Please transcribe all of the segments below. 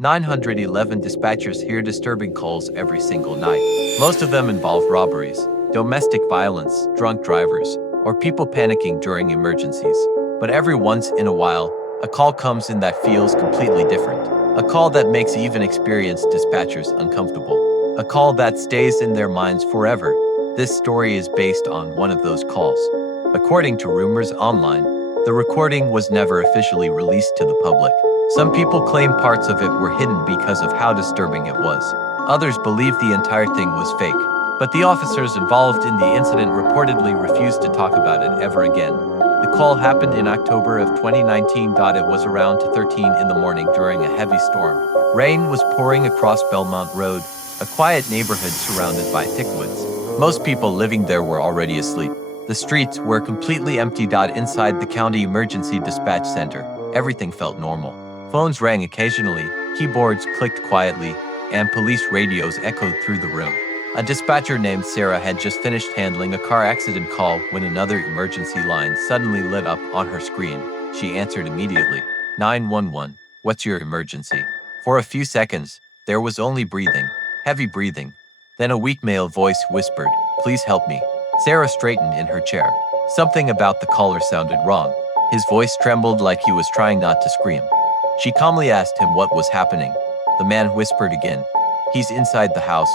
911 dispatchers hear disturbing calls every single night. Most of them involve robberies, domestic violence, drunk drivers, or people panicking during emergencies. But every once in a while, a call comes in that feels completely different. A call that makes even experienced dispatchers uncomfortable. A call that stays in their minds forever. This story is based on one of those calls. According to rumors online, the recording was never officially released to the public. Some people claim parts of it were hidden because of how disturbing it was. Others believe the entire thing was fake. But the officers involved in the incident reportedly refused to talk about it ever again. The call happened in October of 2019. It was around 13 in the morning during a heavy storm. Rain was pouring across Belmont Road, a quiet neighborhood surrounded by thick woods. Most people living there were already asleep. The streets were completely empty. Inside the county emergency dispatch center, everything felt normal. Phones rang occasionally, keyboards clicked quietly, and police radios echoed through the room. A dispatcher named Sarah had just finished handling a car accident call when another emergency line suddenly lit up on her screen. She answered immediately. 911, what's your emergency? For a few seconds, there was only breathing, heavy breathing. Then a weak male voice whispered, please help me. Sarah straightened in her chair. Something about the caller sounded wrong. His voice trembled like he was trying not to scream. She calmly asked him what was happening. The man whispered again, he's inside the house.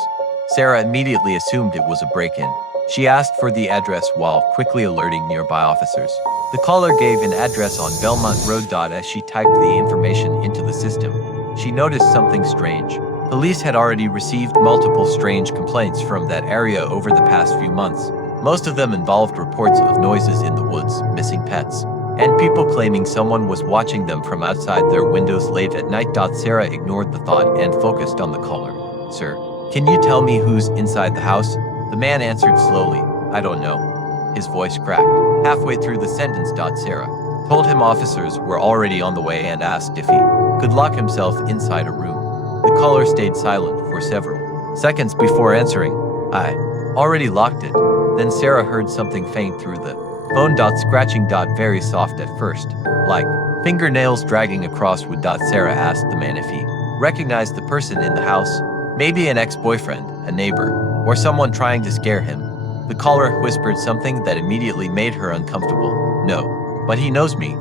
Sarah immediately assumed it was a break-in. She asked for the address while quickly alerting nearby officers. The caller gave an address on Belmont Road. As she typed the information into the system, she noticed something strange. Police had already received multiple strange complaints from that area over the past few months. Most of them involved reports of noises in the woods, missing pets, and people claiming someone was watching them from outside their windows late at night. Sarah ignored the thought and focused on the caller. Sir, can you tell me who's inside the house? The man answered slowly, I don't know. His voice cracked. Halfway through the sentence, Sarah told him officers were already on the way and asked if he could lock himself inside a room. The caller stayed silent for several seconds before answering, I already locked it. Then Sarah heard something faint through the phone. Scratching. Very soft at first, like fingernails dragging across wood. Sarah asked the man if he recognized the person in the house, maybe an ex-boyfriend, a neighbor, or someone trying to scare him. The caller whispered something that immediately made her uncomfortable. No, but he knows me.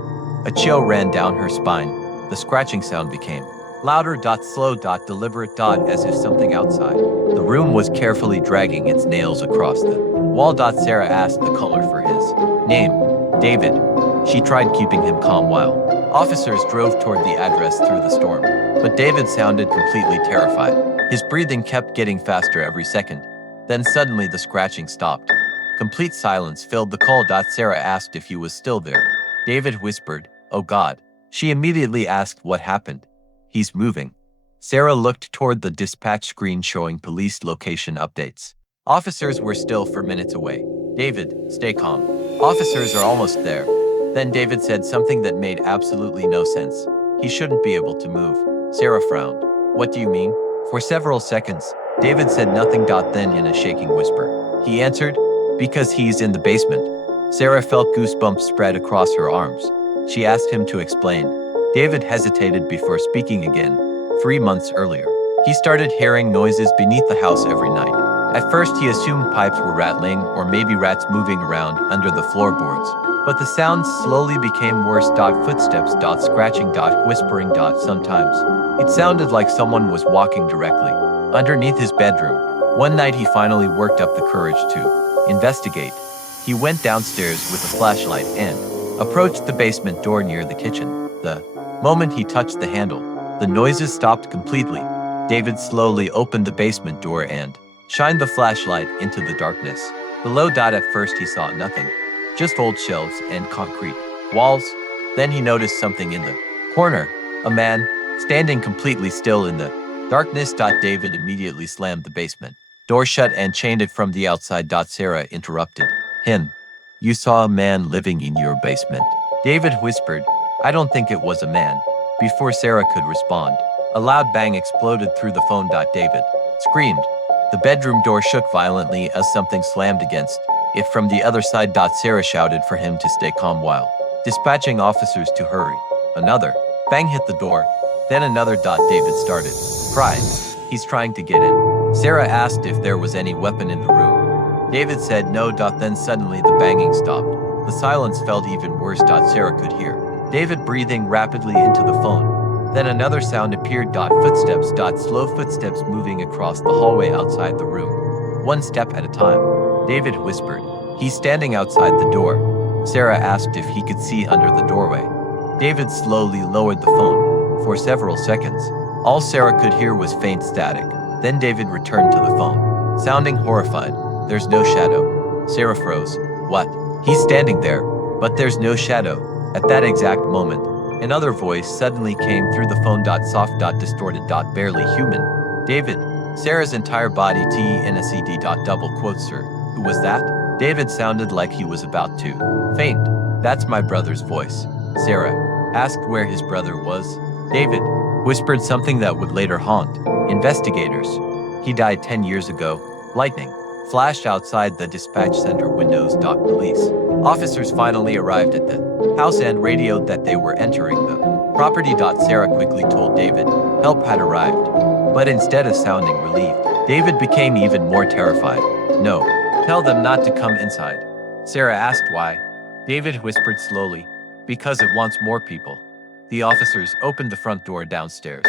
A chill ran down her spine. The scratching sound became louder. Slow. Deliberate. As if something outside the room was carefully dragging its nails across the wall. Sarah asked the caller for his name. David. She tried keeping him calm while officers drove toward the address through the storm. But David sounded completely terrified. His breathing kept getting faster every second. Then suddenly the scratching stopped. Complete silence filled the call. Sarah asked if he was still there. David whispered, oh God. She immediately asked what happened. He's moving. Sarah looked toward the dispatch screen showing police location updates. Officers were still for minutes away. David, stay calm. Officers are almost there. Then David said something that made absolutely no sense. He shouldn't be able to move. Sarah frowned. What do you mean? For several seconds, David said nothing. Then in a shaking whisper, he answered, because he's in the basement. Sarah felt goosebumps spread across her arms. She asked him to explain. David hesitated before speaking again. 3 months earlier, he started hearing noises beneath the house every night. At first he assumed pipes were rattling or maybe rats moving around under the floorboards. But the sounds slowly became worse. Footsteps. Scratching. Whispering. Sometimes it sounded like someone was walking directly underneath his bedroom. One night he finally worked up the courage to investigate. He went downstairs with a flashlight and approached the basement door near the kitchen. The moment he touched the handle, the noises stopped completely. David slowly opened the basement door and shined the flashlight into the darkness. Below. At first he saw nothing, just old shelves and concrete walls. Then he noticed something in the corner, a man standing completely still in the darkness. David immediately slammed the basement door shut and chained it from the outside. Sarah interrupted him. You saw a man living in your basement? David whispered, I don't think it was a man. Before Sarah could respond, a loud bang exploded through the phone. David screamed. The bedroom door shook violently as something slammed against it from the other side. Sarah shouted for him to stay calm while dispatching officers to hurry. Another bang hit the door. Then another. David started crying. He's trying to get in. Sarah asked if there was any weapon in the room. David said no. Then suddenly the banging stopped. The silence felt even worse. Sarah could hear David breathing rapidly into the phone. Then another sound appeared. Footsteps. Slow footsteps moving across the hallway outside the room. One step at a time. David whispered, "He's standing outside the door." Sarah asked if he could see under the doorway. David slowly lowered the phone. For several seconds, all Sarah could hear was faint static. Then David returned to the phone, sounding horrified. "There's no shadow." Sarah froze. "What?" "He's standing there, but there's no shadow." At that exact moment, another voice suddenly came through the phone. Soft, distorted, barely human. "David." Sarah's entire body TENSED. Double quotes her. "Who was that?" David sounded like he was about to faint. "That's my brother's voice." Sarah asked where his brother was. David whispered something that would later haunt investigators. "He died 10 years ago." Lightning flashed outside the dispatch center windows. Police officers finally arrived at the house and radioed that they were entering the property. Sarah quickly told David help had arrived. But instead of sounding relieved, David became even more terrified. "No, tell them not to come inside." Sarah asked why. David whispered slowly, "Because it wants more people." The officers opened the front door downstairs.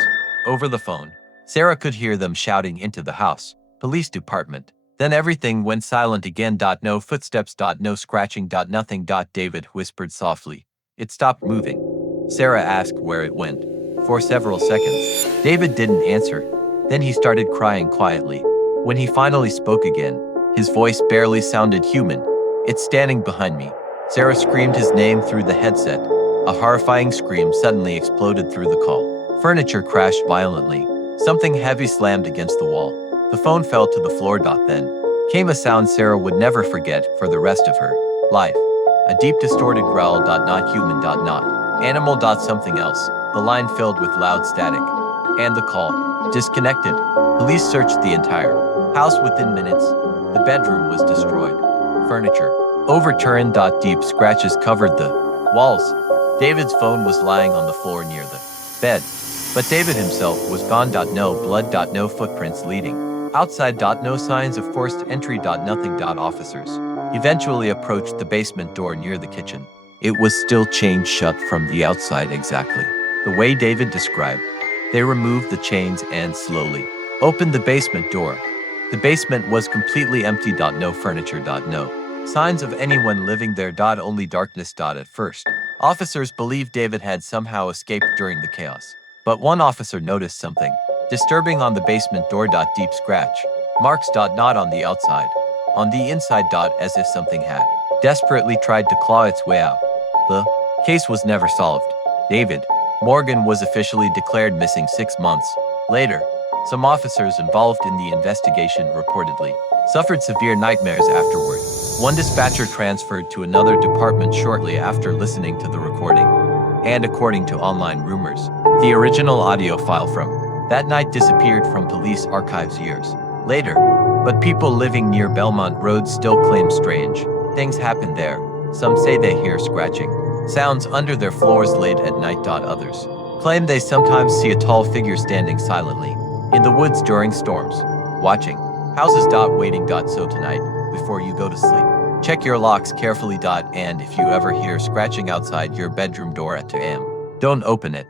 Over the phone, Sarah could hear them shouting into the house, "Police department." Then everything went silent again. No footsteps. No scratching. Nothing. David whispered softly. "It stopped moving." Sarah asked where it went. For several seconds, David didn't answer. Then he started crying quietly. When he finally spoke again, his voice barely sounded human. "It's standing behind me." Sarah screamed his name through the headset. A horrifying scream suddenly exploded through the call. Furniture crashed violently. Something heavy slammed against the wall. The phone fell to the floor. Then came a sound Sarah would never forget for the rest of her life. A deep distorted growl. Not human. Not animal. Something else. The line filled with loud static. And the call disconnected. Police searched the entire house within minutes. The bedroom was destroyed. Furniture overturned. Deep scratches covered the walls. David's phone was lying on the floor near the bed. But David himself was gone. No blood. No footprints leading outside. No signs of forced entry. Nothing. Officers eventually approached the basement door near the kitchen. It was still chained shut from the outside exactly the way David described. They removed the chains and slowly opened the basement door. The basement was completely empty. No furniture. No signs of anyone living there. Only darkness. At first, officers believed David had somehow escaped during the chaos. But one officer noticed something disturbing on the basement door. Deep scratch marks. Not on the outside, on the inside. As if something had desperately tried to claw its way out. The case was never solved. David Morgan was officially declared missing 6 months later. Some officers involved in the investigation reportedly suffered severe nightmares afterward. One dispatcher transferred to another department shortly after listening to the recording. And according to online rumors, the original audio file from that night disappeared from police archives years later. But people living near Belmont Road still claim strange things happened there. Some say they hear scratching sounds under their floors late at night. Others claim they sometimes see a tall figure standing silently in the woods during storms, watching houses. Waiting. So tonight, before you go to sleep, check your locks carefully. And if you ever hear scratching outside your bedroom door at 2 a.m., don't open it.